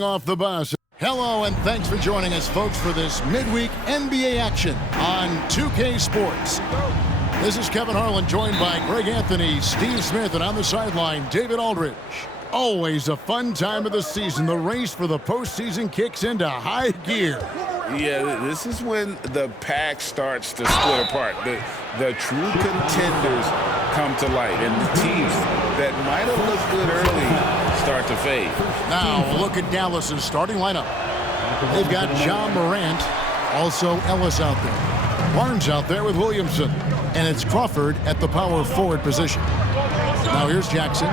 Off the bus. Hello and thanks for joining us, folks, for this midweek NBA action on 2K Sports. This is Kevin Harlan, joined by Greg Anthony, Steve Smith, and on the sideline, David Aldridge. Always a fun time of the season. The race for the postseason kicks into high gear. Yeah, this is when the pack starts to split apart. The true contenders come to light, and the teams that might have looked good early start to fade. Now, look at Dallas's starting lineup. They've got Ja Morant, also Ellis out there. Barnes out there with Williamson, and it's Crawford at the power forward position. Now here's Jackson.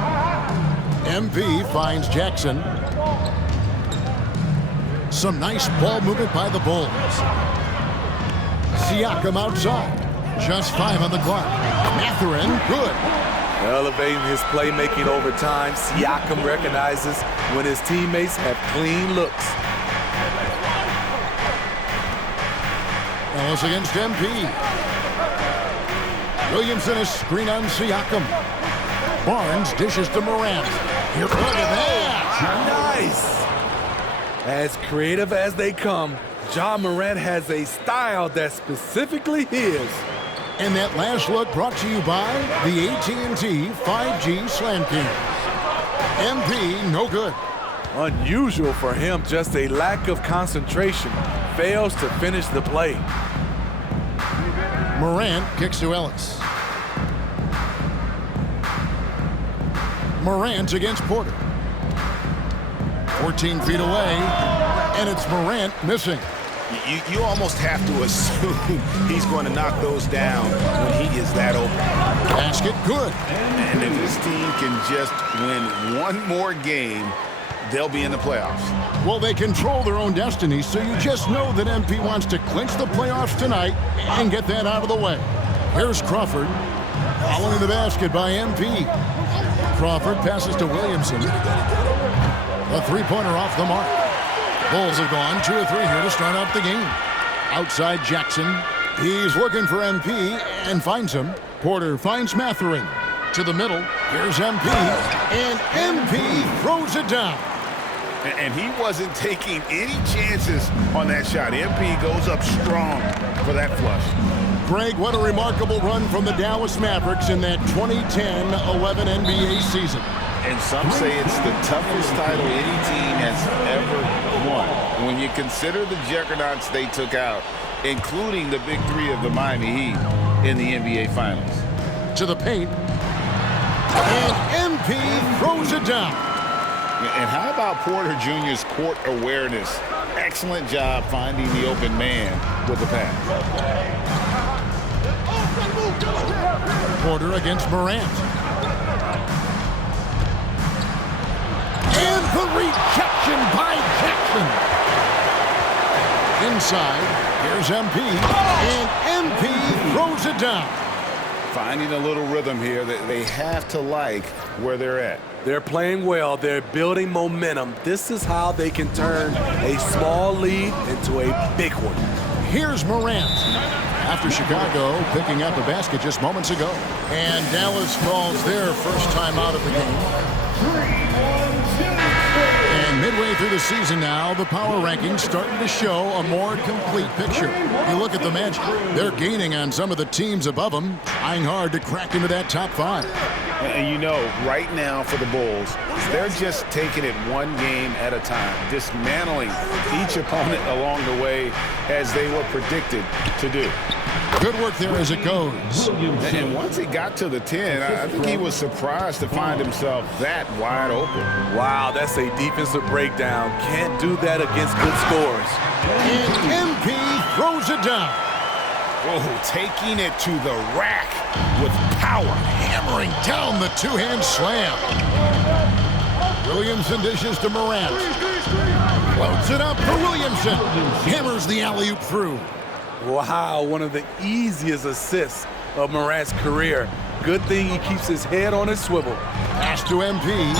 MP finds Jackson. Some nice ball movement by the Bulls. Siakam outside. Just 5 on the clock. Mathurin, good. Elevating his playmaking over time, Siakam recognizes when his teammates have clean looks. Ellis against MP. Williamson is screen on Siakam. Barnes dishes to Morant. Here, look at that. Nice. As creative as they come, Ja Morant has a style that's specifically his. And that last look brought to you by the AT&T 5G Slam King. MP, no good. Unusual for him, just a lack of concentration. Fails to finish the play. Morant kicks to Ellis. Morant against Porter. 14 feet away, and it's Morant missing. You almost have to assume he's going to knock those down when he is that open. Basket, good. And if this team can just win one more game, they'll be in the playoffs. Well, they control their own destiny, so you just know that MP wants to clinch the playoffs tonight and get that out of the way. Here's Crawford, following the basket by MP. Crawford passes to Williamson. A three-pointer off the mark. Bulls have gone 2 or 3 here to start out the game. Outside Jackson. He's looking for MP and finds him. Porter finds Mathurin. To the middle. Here's MP. And MP throws it down. And he wasn't taking any chances on that shot. MP goes up strong for that flush. Greg, what a remarkable run from the Dallas Mavericks in that 2010-11 NBA season. And some say it's the toughest title any team has ever won. When you consider the juggernauts they took out, including the big three of the Miami Heat in the NBA Finals. To the paint. And MP throws it down. And how about Porter Jr.'s court awareness? Excellent job finding the open man with the pass. Porter against Morant. And the rejection by Jackson. Inside, here's MP. And MP throws it down. Finding a little rhythm here that they have to like where they're at. They're playing well. They're building momentum. This is how they can turn a small lead into a big one. Here's Morant. After Chicago picking up a basket just moments ago. And Dallas calls their first time out of the game. And midway through the season now, the power rankings starting to show a more complete picture. You look at the match, they're gaining on some of the teams above them, trying hard to crack into that top 5. And you know, right now for the Bulls, they're just taking it one game at a time, dismantling each opponent along the way as they were predicted to do. Good work there as it goes. And once he got to the 10, I think he was surprised to find himself that wide open. Wow, that's a defensive breakdown. Can't do that against good scores. And MP throws it down. Oh, taking it to the rack with power. Hammering down the two-hand slam. Williamson dishes to Morant. Floats it up for Williamson. Hammers the alley-oop through. Wow, one of the easiest assists of Morant's career. Good thing he keeps his head on his swivel. Pass to MP.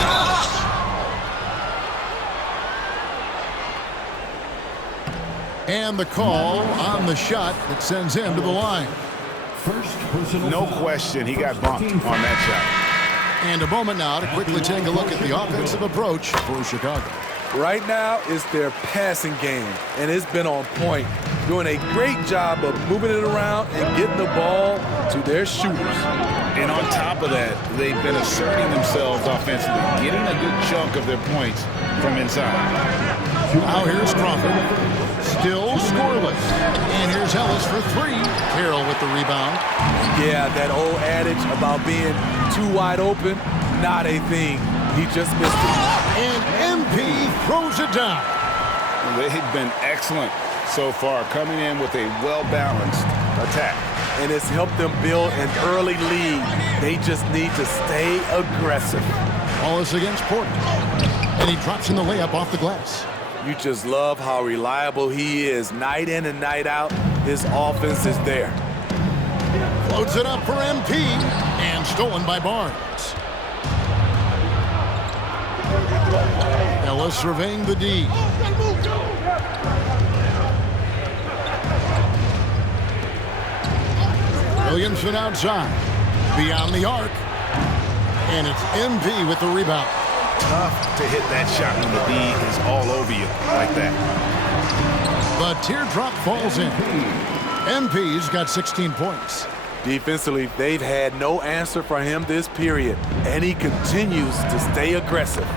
And the call on the shot that sends him to the line. No question, he got bumped on that shot. And a moment now to quickly take a look at the offensive approach for Chicago. Right now, it's their passing game, and it's been on point, doing a great job of moving it around and getting the ball to their shooters. And on top of that, they've been asserting themselves offensively, getting a good chunk of their points from inside. Now here's Crawford. Still scoreless. And here's Ellis for three. Carroll with the rebound. Yeah, that old adage about being too wide open, not a thing. He just missed it. And MP throws it down. They've been excellent so far, coming in with a well-balanced attack. And it's helped them build an early lead. They just need to stay aggressive. Wallace against Porter. And he drops in the layup off the glass. You just love how reliable he is. Night in and night out, his offense is there. Floats it up for MP. And stolen by Barnes. Ellis surveying the D. Williamson outside. Beyond the arc. And it's MP with the rebound. Tough to hit that shot when the D is all over you like that. The teardrop falls in. MP's got 16 points. Defensively, they've had no answer for him this period, and he continues to stay aggressive.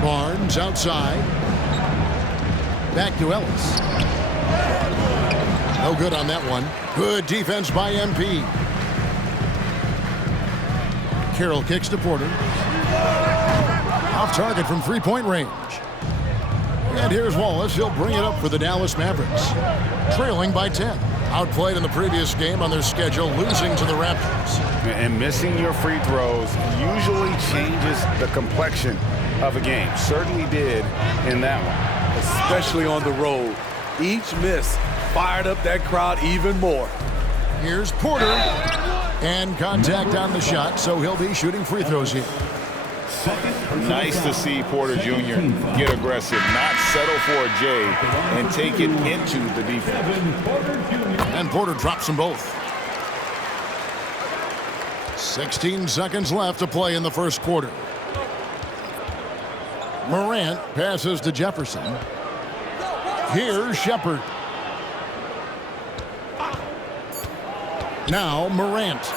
Barnes outside. Back to Ellis. No good on that one. Good defense by MP. Carroll kicks to Porter. Off target from three-point range. And here's Wallace. He'll bring it up for the Dallas Mavericks. Trailing by 10. Outplayed in the previous game on their schedule, losing to the Raptors. And missing your free throws usually changes the complexion of a game. Certainly did in that one. Especially on the road. Each miss fired up that crowd even more. Here's Porter. And contact on the shot, so he'll be shooting free throws here. Nice to see Porter Jr. get aggressive, not settle for a J, and take it into the defense. And Porter drops them both. 16 seconds left to play in the first quarter. Morant passes to Jefferson. Here's Shepard. Now Morant.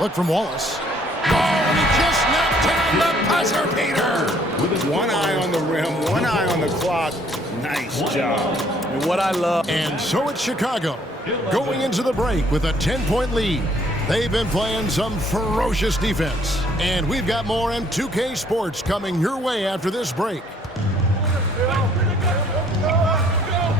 Look from Wallace. Oh, he just knocked down the buzzer beater. One eye on the rim, one eye on the clock. Nice job. And what I love. And so it's Chicago going into the break with a 10-point lead. They've been playing some ferocious defense. And we've got more M2K Sports coming your way after this break.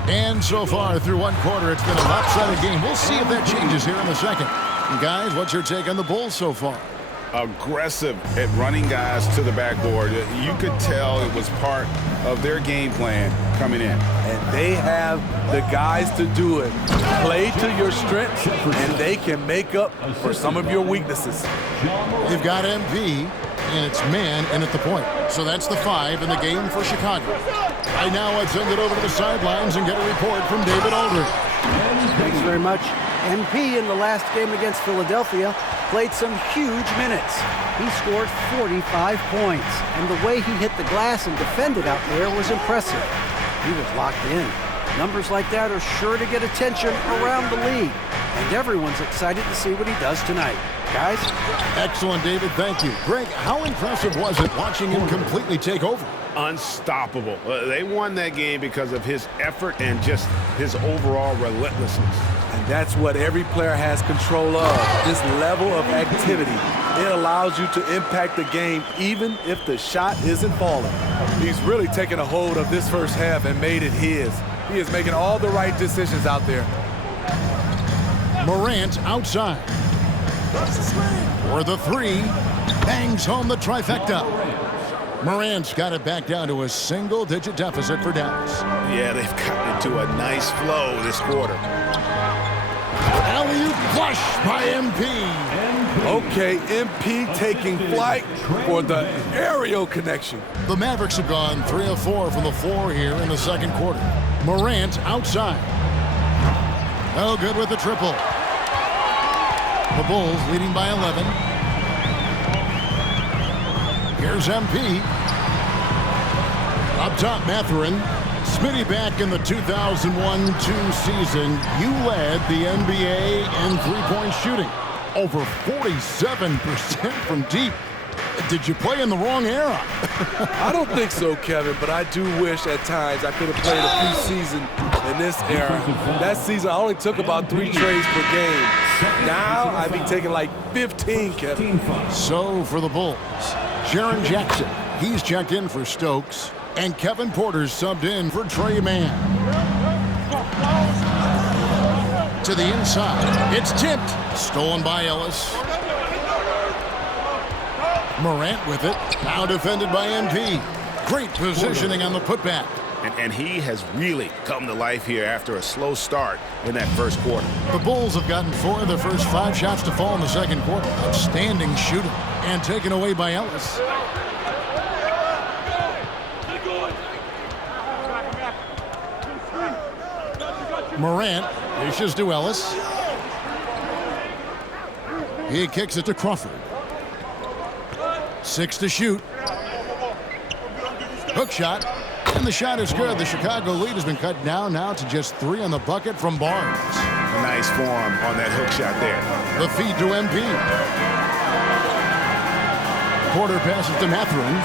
And so far through one quarter, it's been a lopsided game. We'll see if that changes here in the second. And guys, what's your take on the Bulls so far? Aggressive at running guys to the backboard. You could tell it was part of their game plan coming in. And they have the guys to do it. Play to your strengths, and they can make up for some of your weaknesses. They've got MP, and it's man in at the point. So that's the 5 in the game for Chicago. Right now, I'd send it over to the sidelines and get a report from David Aldridge. Thanks very much. MP in the last game against Philadelphia played some huge minutes. He scored 45 points, and the way he hit the glass and defended out there was impressive. He was locked in. Numbers like that are sure to get attention around the league, and everyone's excited to see what he does tonight. Guys? Excellent, David. Thank you. Greg, how impressive was it watching him completely take over? Unstoppable. They won that game because of his effort and just his overall relentlessness. And that's what every player has control of, this level of activity. It allows you to impact the game even if the shot isn't falling. He's really taken a hold of this first half and made it his. He is making all the right decisions out there. Morant outside. For the 3, bangs home the trifecta. Morant's got it back down to a single-digit deficit for Dallas. Yeah, they've gotten into a nice flow this quarter. Alley-oop flush by MP. Okay, MP taking flight for the aerial connection. The Mavericks have gone 3 of 4 from the floor here in the second quarter. Morant outside. No good with the triple. The Bulls leading by 11. Here's MP. Up top, Mathurin. Smitty, back in the 2001-2 season, you led the NBA in three-point shooting. Over 47% from deep. Did you play in the wrong era? I don't think so, Kevin, but I do wish at times I could have played a few seasons in this era. That season, I only took about 3 trades per game. Now, I'd be taking like 15, Kevin. So, for the Bulls, Jaren Jackson, he's checked in for Stokes, and Kevin Porter's subbed in for Trey Mann. To the inside, it's tipped. Stolen by Ellis. Morant with it. Now defended by MP. Great positioning on the putback. And he has really come to life here after a slow start in that first quarter. The Bulls have gotten 4 of their first 5 shots to fall in the second quarter. Outstanding shooting. And taken away by Ellis. Morant dishes to Ellis. He kicks it to Crawford. 6 to shoot. Hook shot. And the shot is good. The Chicago lead has been cut down now to just 3 on the bucket from Barnes. Nice form on that hook shot there. The feed to MP. Porter passes to Mathurin.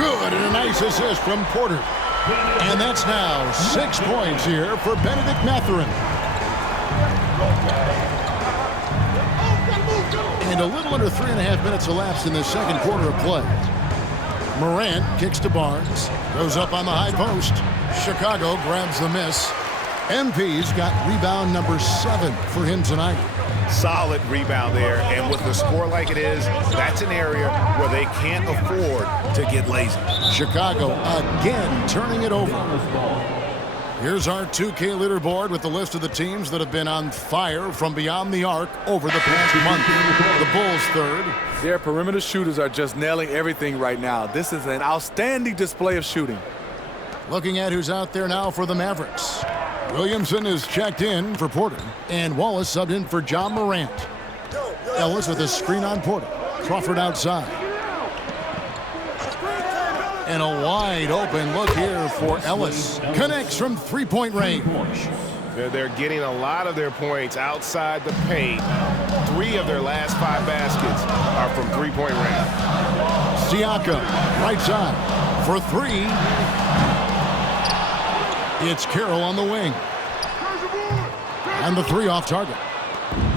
Good, and a nice assist from Porter. And that's now 6 points here for Benedict Mathurin. And a little under 3.5 minutes elapsed in the second quarter of play. Morant kicks to Barnes. Goes up on the high post. Chicago grabs the miss. MP's got rebound number 7 for him tonight. Solid rebound there, and with the score like it is, that's an area where they can't afford to get lazy. Chicago again turning it over. Here's our 2K leaderboard with the list of the teams that have been on fire from beyond the arc over the past month. The Bulls third. Their perimeter shooters are just nailing everything right now. This is an outstanding display of shooting. Looking at who's out there now for the Mavericks. Williamson is checked in for Porter, and Wallace subbed in for John Morant. Ellis with a screen on Porter. Crawford outside. And a wide open look here for Ellis. Connects from three-point range. They're getting a lot of their points outside the paint. 3 of their last 5 baskets are from three-point range. Siakam, right side, for 3. It's Carroll on the wing. And the 3 off target.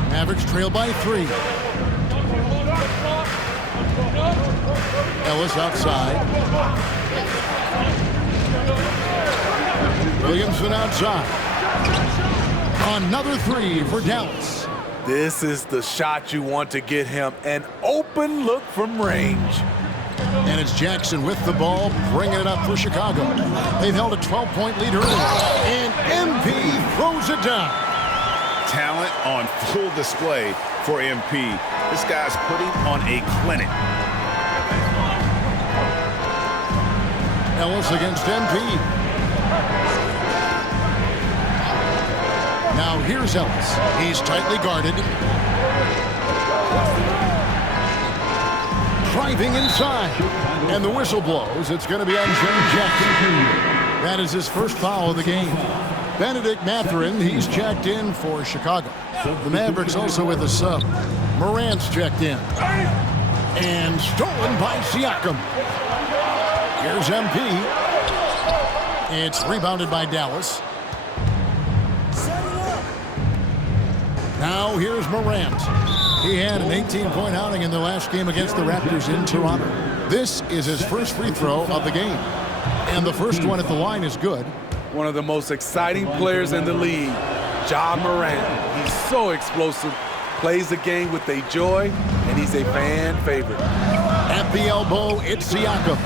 Mavericks trail by 3. Ellis outside. Williamson outside. Another 3 for Dallas. This is the shot you want to get him. An open look from range. And it's Jackson with the ball, bringing it up for Chicago. They've held a 12-point lead earlier. And MP throws it down. Talent on full display for MP. This guy's putting on a clinic. Ellis against MP. Now here's Ellis. He's tightly guarded. Driving inside. And the whistle blows. It's going to be on Jaren Jackson. That is his first foul of the game. Benedict Mathurin, he's checked in for Chicago. The Mavericks also with a sub. Morant's checked in. And stolen by Siakam. Here's MP. It's rebounded by Dallas. Now here's Morant. He had an 18-point outing in the last game against the Raptors in Toronto. This is his first free throw of the game. And the first one at the line is good. One of the most exciting players in the league, Ja Morant. He's so explosive, plays the game with a joy, and he's a fan favorite. At the elbow, it's Siakam.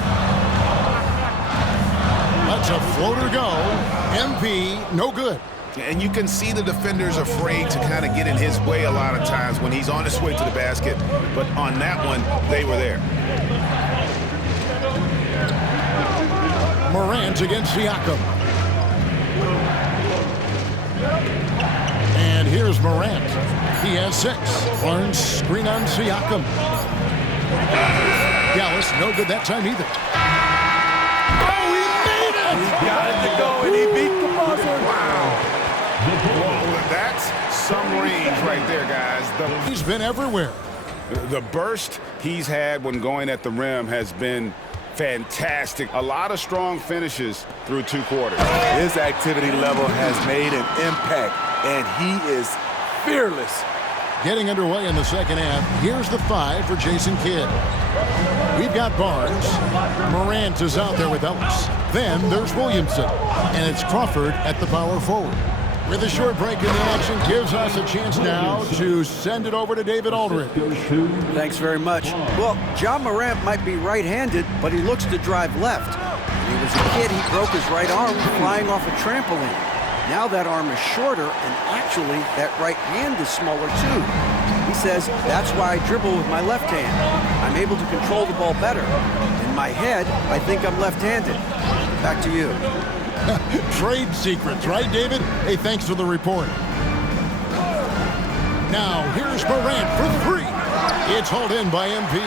Lets a floater go. MP, no good. And you can see the defenders afraid to kind of get in his way a lot of times when he's on his way to the basket. But on that one, they were there. Morant against Siakam. And here's Morant. He has 6. Barnes screen on Siakam. Dallas no good that time either. Oh, he He got it to go, and he beat the buzzer. Wow. Well, that's some range right there, guys. He's been everywhere. The burst he's had when going at the rim has been fantastic. A lot of strong finishes through 2 quarters. His activity level has made an impact, and he is fearless. Getting underway in the second half. Here's the 5 for Jason Kidd. We've got Barnes. Morant is out there with Ellis. Then there's Williamson. And it's Crawford at the power forward. With a short break in the action, gives us a chance now to send it over to David Aldridge. Thanks very much. Well, Ja Morant might be right-handed, but he looks to drive left. When he was a kid, he broke his right arm flying off a trampoline. Now that arm is shorter, and actually, that right hand is smaller too. He says, that's why I dribble with my left hand. I'm able to control the ball better. In my head, I think I'm left-handed. Back to you. Trade secrets, right, David? Hey, thanks for the report. Now, here's Morant for 3. It's hauled in by MP.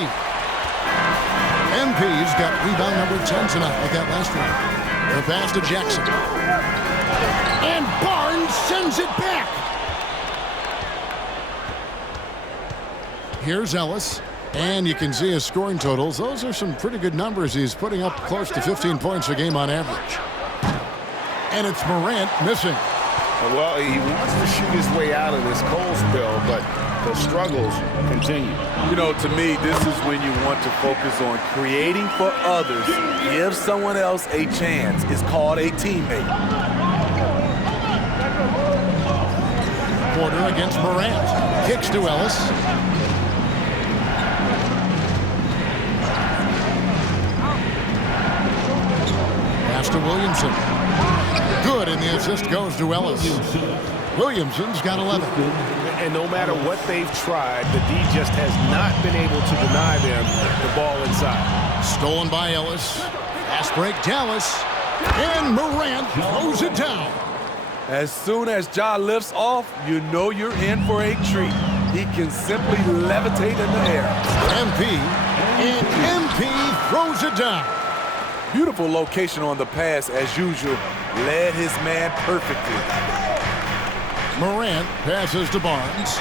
MP's got rebound number 10 tonight with that last one. The pass to Jackson. And Barnes sends it back. Here's Ellis. And you can see his scoring totals. Those are some pretty good numbers. He's putting up close to 15 points a game on average. And it's Morant missing. Well, he wants to shoot his way out of this cold spell, but the struggles continue. You know, to me, this is when you want to focus on creating for others. Give someone else a chance. It's called a teammate. Porter against Morant. Kicks to Ellis. Pass to Williamson. Good, and the assist goes to Ellis. Williamson's got 11. And no matter what they've tried, the D just has not been able to deny them the ball inside. Stolen by Ellis. Fast break, Dallas. And Morant throws it down. As soon as Ja lifts off, you know you're in for a treat. He can simply levitate in the air. MP. And MP throws it down. Beautiful location on the pass, as usual. Led his man perfectly. Morant passes to Barnes.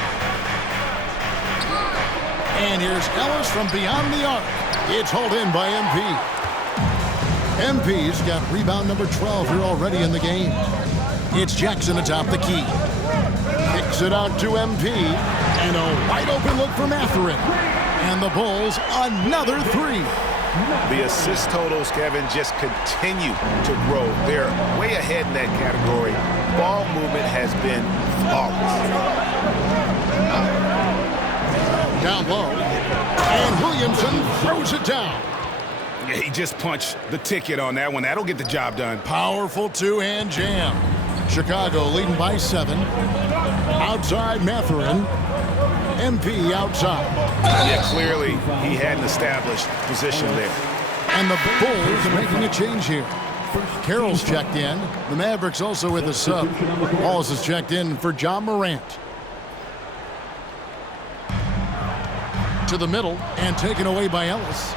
And here's Ellis from beyond the arc. It's hauled in by MP. MP's got rebound number 12 here already in the game. It's Jackson atop the key. Kicks it out to MP. And a wide open look for Mathurin. And the Bulls another 3. The assist totals, Kevin, just continue to grow. They're way ahead in that category. Ball movement has been flawless. Down low. And Williamson throws it down. He just punched the ticket on that one. That'll get the job done. Powerful two-hand jam. Chicago leading by 7. Outside Mathurin. MP outside. Yeah, clearly he had an established position there. And the Bulls making a change here. Carroll's checked in. The Mavericks also with a sub. Wallace is checked in for Ja Morant. To the middle and taken away by Ellis.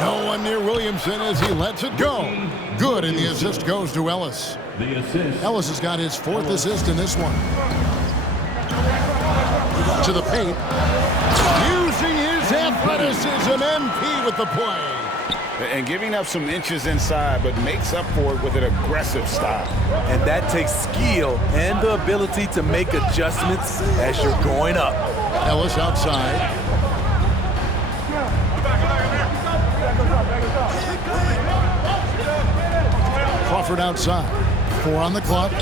No one near Williamson as he lets it go. Good, and the assist goes to Ellis. Ellis has got his 4th assist in this one. To the paint. Using his athleticism, MP with the play. And giving up some inches inside, but makes up for it with an aggressive style. And that takes skill and the ability to make adjustments as you're going up. Ellis outside. Crawford outside. 4 on the clock.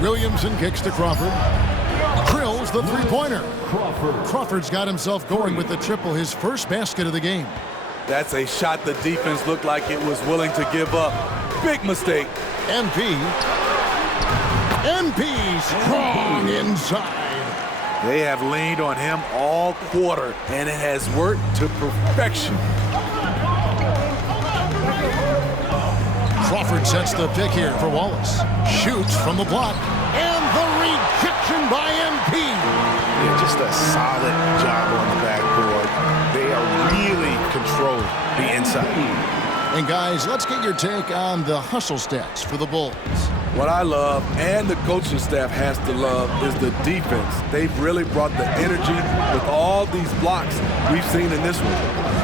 Williamson kicks to Crawford. Drills the three-pointer. Crawford's got himself going with the triple, his first basket of the game. That's a shot the defense looked like it was willing to give up. Big mistake. MP strong inside. They have leaned on him all quarter, and it has worked to perfection. Crawford sets the pick here for Wallace. Shoots from the block. And the rejection by MP. Yeah, just a solid job on the backboard. They are really controlling the inside. And guys, let's get your take on the hustle stats for the Bulls. What I love, and the coaching staff has to love, is the defense. They've really brought the energy with all these blocks we've seen in this one.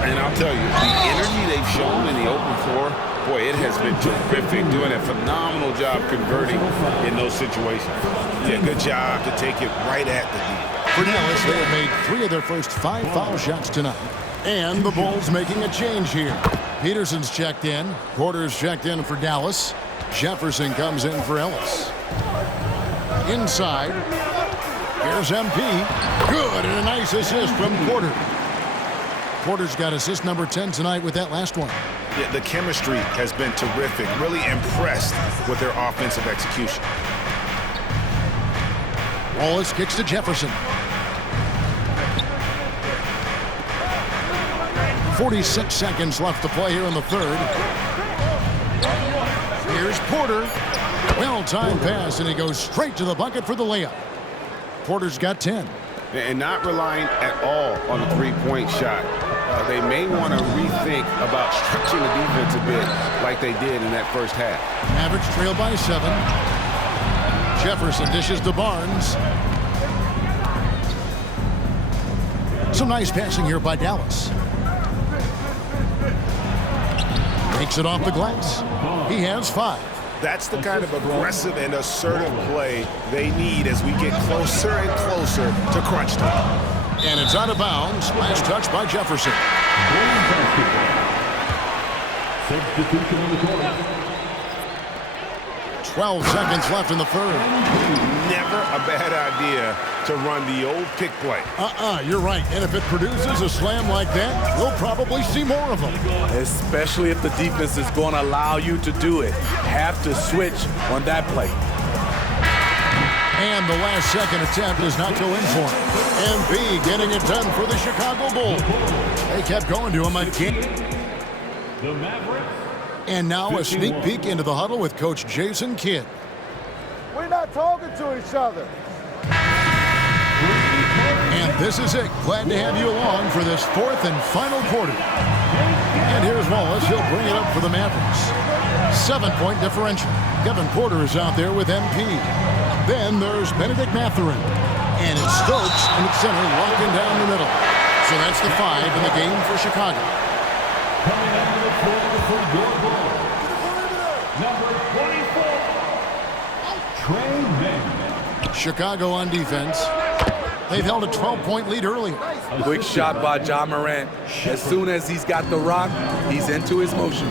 And I'll tell you, the energy they've shown in the open floor, boy, it has been terrific, doing a phenomenal job converting in those situations. Yeah, good job to take it right at the D. For Dallas, they have made 3 of their first 5 foul shots tonight. And the Bulls making a change here. Peterson's checked in. Porter's checked in for Dallas. Jefferson comes in for Ellis. Inside. Here's MP. Good, and a nice assist from Porter. Porter's got assist number 10 tonight with that last one. Yeah, the chemistry has been terrific. Really impressed with their offensive execution. Wallace kicks to Jefferson. 46 seconds left to play here in the third. Here's Porter. Well-timed pass, and he goes straight to the bucket for the layup. Porter's got 10. And not relying at all on the three-point shot. They may want to rethink about stretching the defense a bit like they did in that first half. Mavericks trail by 7. Jefferson dishes to Barnes. Some nice passing here by Dallas. Takes it off the glass. He has 5. That's the kind of aggressive and assertive play they need as we get closer and closer to crunch time. And it's out of bounds. Last touch by Jefferson. Substitution on the court. 12 seconds left in the third. Never a bad idea to run the old pick play. You're right. And if it produces a slam like that, we'll probably see more of them. Especially if the defense is going to allow you to do it. Have to switch on that play. And the last second attempt does not go in for him. MP getting it done for the Chicago Bulls. They kept going to him again. The Mavericks. And now a sneak peek into the huddle with Coach Jason Kidd. We're not talking to each other. And this is it. Glad to have you along for this 4th and final quarter. And here's Wallace. He'll bring it up for the Mavericks. 7-point differential. Kevin Porter is out there with MP. Then there's Benedict Mathurin. And it's Stokes in the center, locking down the middle. So that's the 5 in the game for Chicago. Coming out of the floor for your ball. Number 24. Trey Mann. Chicago on defense. They've held a 12-point lead early. Quick shot by Ja Morant. As soon as he's got the rock, he's into his motion.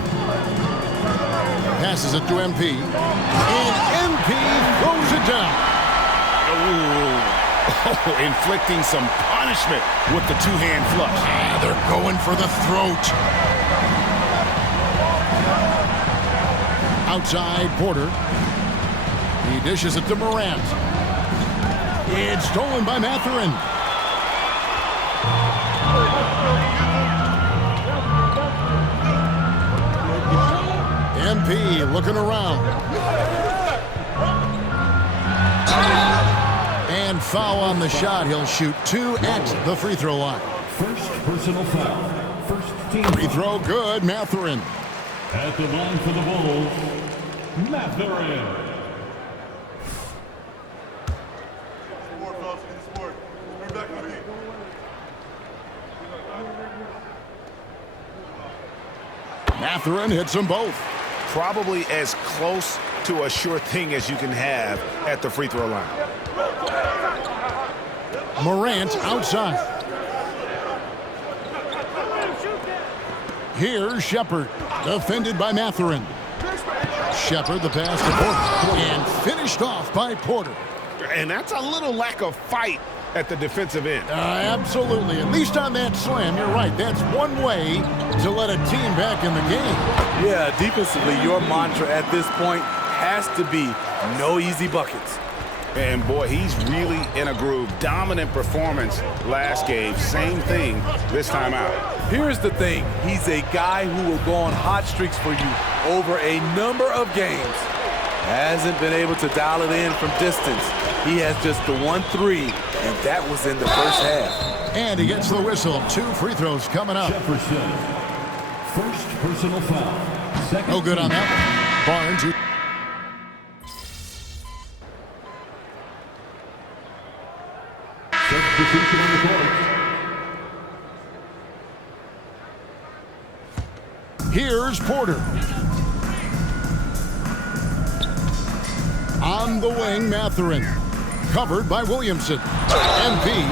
Passes it to MP. And MP throws it down. Inflicting some punishment with the two-hand flush. They're going for the throat. Outside, Porter. He dishes it to Morant. It's stolen by Mathurin. MP looking around. And foul on the shot. He'll shoot 2 at the free throw line. First personal foul. First team Free throw good, Mathurin. at the line for the Bulls. Mathurin. Mathurin hits them both. Probably as close to a sure thing as you can have at the free throw line. Morant outside. Here's Shepard, defended by Mathurin. Shepard, the pass to Porter, and finished off by Porter. And that's a little lack of fight at the defensive end. Absolutely. At least on that slam, you're right. That's one way to let a team back in the game. Yeah, defensively, your mantra at this point has to be no easy buckets. And boy, he's really in a groove. Dominant performance last game. Same thing this time out. Here's the thing. He's a guy who will go on hot streaks for you over a number of games. Hasn't been able to dial it in from distance. He has just the 1-3, and that was in the first half. And he gets the whistle. 2 free throws coming up. Jefferson. First personal foul. Second. No good on that one. Barnes. Substitution on the court. Here's Porter. On the wing, Mathurin. Covered by Williamson. MP.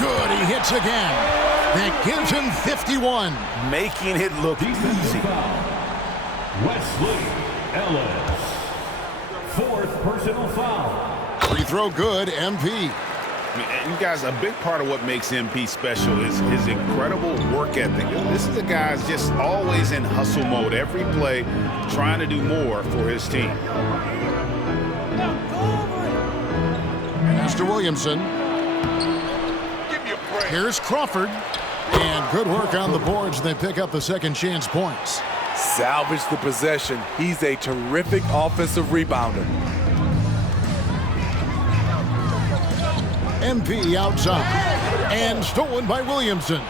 Good, he hits again. That gives him 51. Making it look easy. Foul. Wesley Ellis. Fourth personal foul. Free throw good, MP. And you guys, a big part of what makes MP special is his incredible work ethic. This is a guy's just always in hustle mode. Every play trying to do more for his team. Mr. Williamson. Here's Crawford. And good work on the boards. They pick up the second chance points. Salvage the possession. He's a terrific offensive rebounder. MP outside. And stolen by Williamson.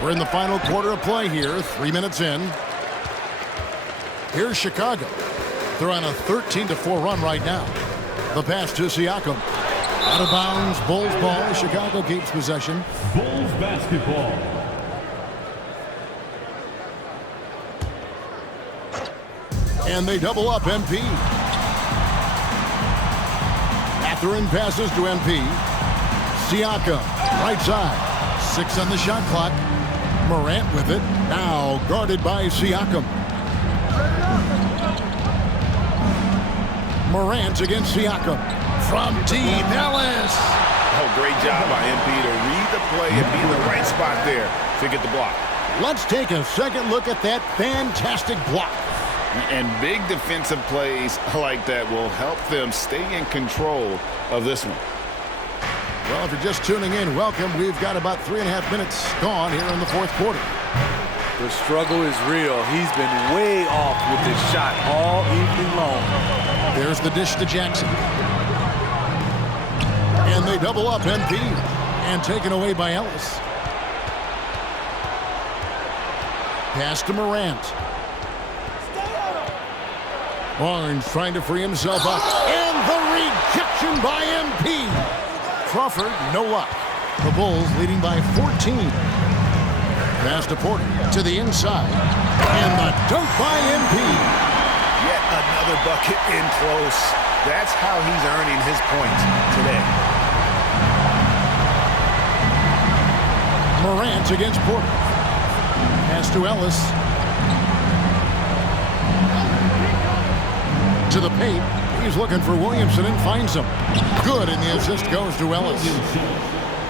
We're in the final quarter of play here. 3 minutes in. Here's Chicago. They're on a 13-4 run right now. The pass to Siakam. Out of bounds, Bulls ball. Chicago keeps possession. Bulls basketball. And they double up MP. Mathurin passes to MP. Siakam, right side. 6 on the shot clock. Morant with it. Now guarded by Siakam. Morant against Siakam. From deep, Ellis. Oh, great job by MP to read the play and be in the right spot there to get the block. Let's take a second look at that fantastic block. And big defensive plays like that will help them stay in control of this one. Well, if you're just tuning in, welcome. We've got about 3.5 minutes gone here in the fourth quarter. The struggle is real. He's been way off with his shot all evening long. There's the dish to Jackson. And they double up MP. And taken away by Ellis. Pass to Morant. Barnes trying to free himself up. And the rejection by MP. Crawford, no luck. The Bulls leading by 14. Pass to Porter to the inside. And the dunk by MP. Yet another bucket in close. That's how he's earning his points today. Morant against Porter. Pass to Ellis. To the paint. He's looking for Williamson and finds him. Good, and the assist goes to Ellis.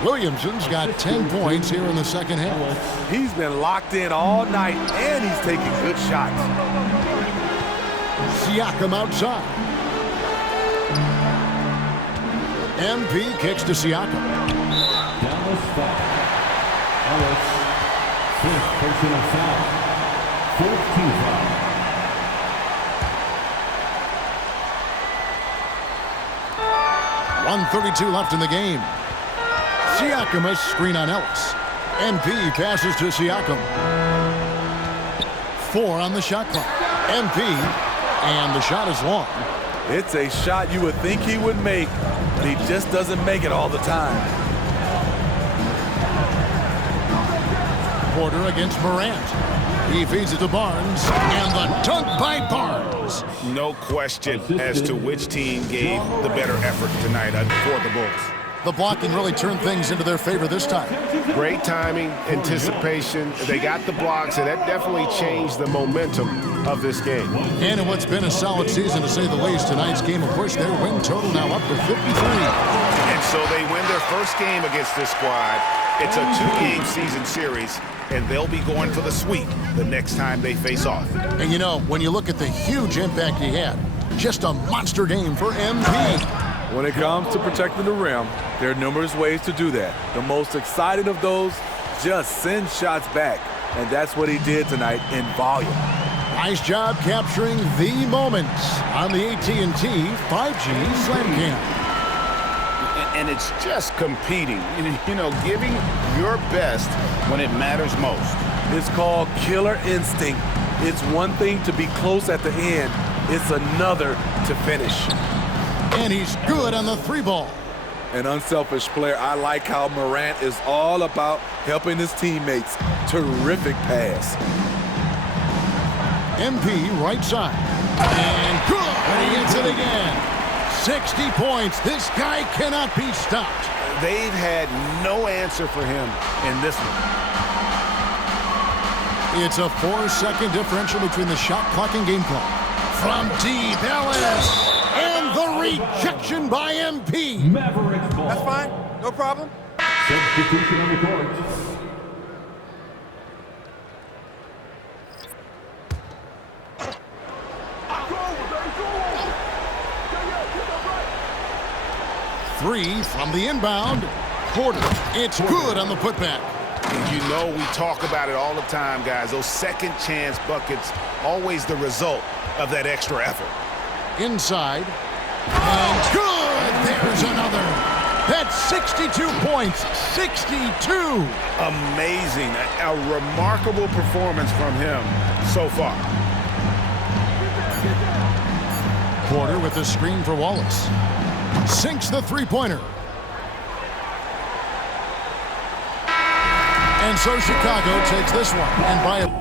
Williamson's got 10 points here in the second half. He's been locked in all night, and he's taking good shots. Siakam outside. MP kicks to Siakam. Dallas foul. Ellis. Fifth personal foul. Fourth team foul. .132 left in the game. Siakam a screen on Ellis. MP passes to Siakam. 4 on the shot clock. MP, and the shot is long. It's a shot you would think he would make, but he just doesn't make it all the time. Porter against Morant. He feeds it to Barnes, and the dunk by Barnes. No question as to which team gave the better effort tonight for the Bulls. The blocking really turned things into their favor this time. Great timing, anticipation. They got the blocks, and that definitely changed the momentum of this game. And in what's been a solid season, to say the least, tonight's game will push their win total now up to 53. And so they win their first game against this squad. It's a 2-game season series, and they'll be going for the sweep the next time they face off. And you know, when you look at the huge impact he had, just a monster game for MP. When it comes to protecting the rim, there are numerous ways to do that. The most exciting of those, just send shots back. And that's what he did tonight in volume. Nice job capturing the moments on the AT&T 5G Slam Cam. and it's just competing. You know, giving your best when it matters most. It's called killer instinct. It's one thing to be close at the end. It's another to finish. And he's good on the 3-ball. An unselfish player. I like how Morant is all about helping his teammates. Terrific pass. MP right side. And good. And he hits it again. 60 points. This guy cannot be stopped. They've had no answer for him in this one. It's a 4-second differential between the shot clock and game clock. From deep, Ellis. And the rejection by MP. Mavericks ball. That's fine. No problem. Substitution on the court. Three from the inbound. Porter. It's good on the putback. You know, we talk about it all the time, guys. Those second chance buckets, always the result of that extra effort. Inside. And good! There's another. That's 62 points. 62. Amazing. A remarkable performance from him so far. Porter with the screen for Wallace. Sinks the three-pointer. And so Chicago takes this one. And by a